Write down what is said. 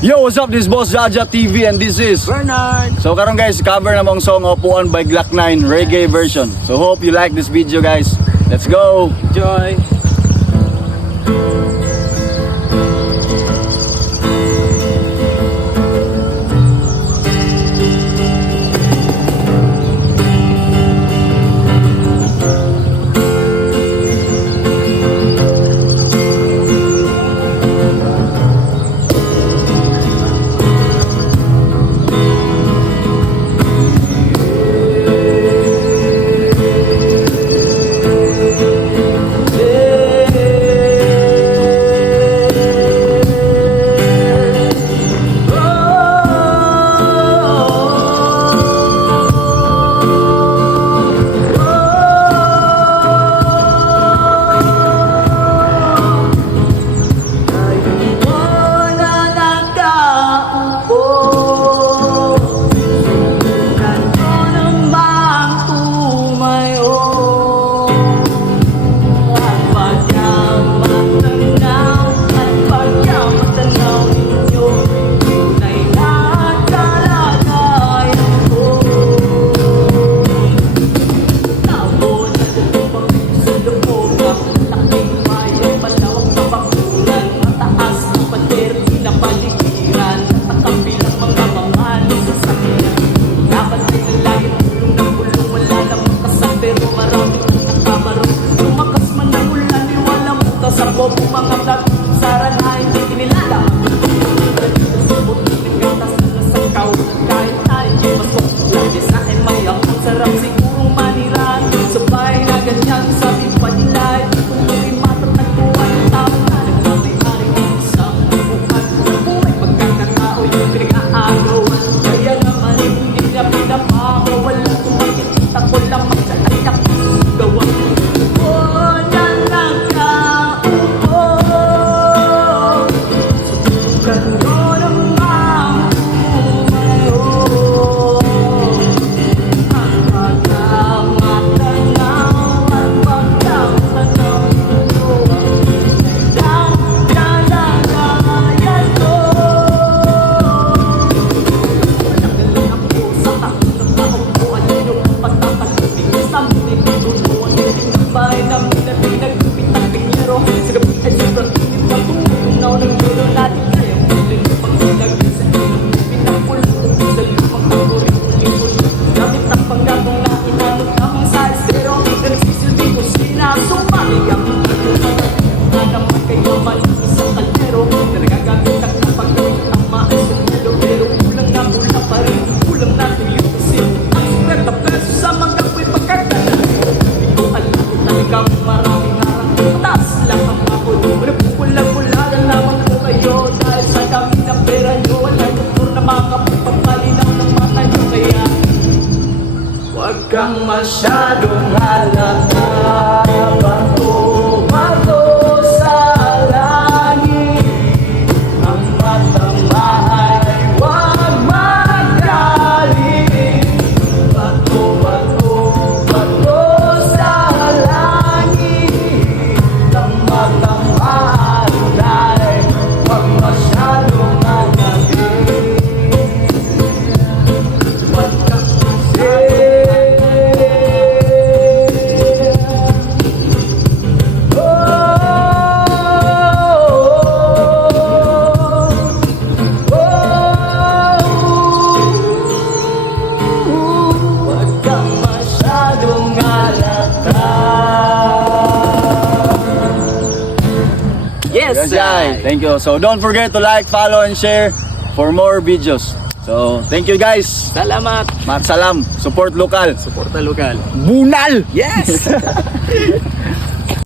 Yo, what's up? This is Boss Jaja TV and this is Bernard. So karon guys, cover na mong song Opuan by Glock 9 reggae version. So hope you like this video guys. Let's go. Enjoy. Huwag kang masyadong halata. Bato sa langit. Ang matama ay huwag magaling. Bato sa langit. Ang matama ay huwag masyadong halata. Huwag kang Yes, guys. Thank you. So don't forget to like, follow and share for more videos. So thank you guys. Salamat. Mat salam. Support local. Suporta lokal. Bunal. Yes.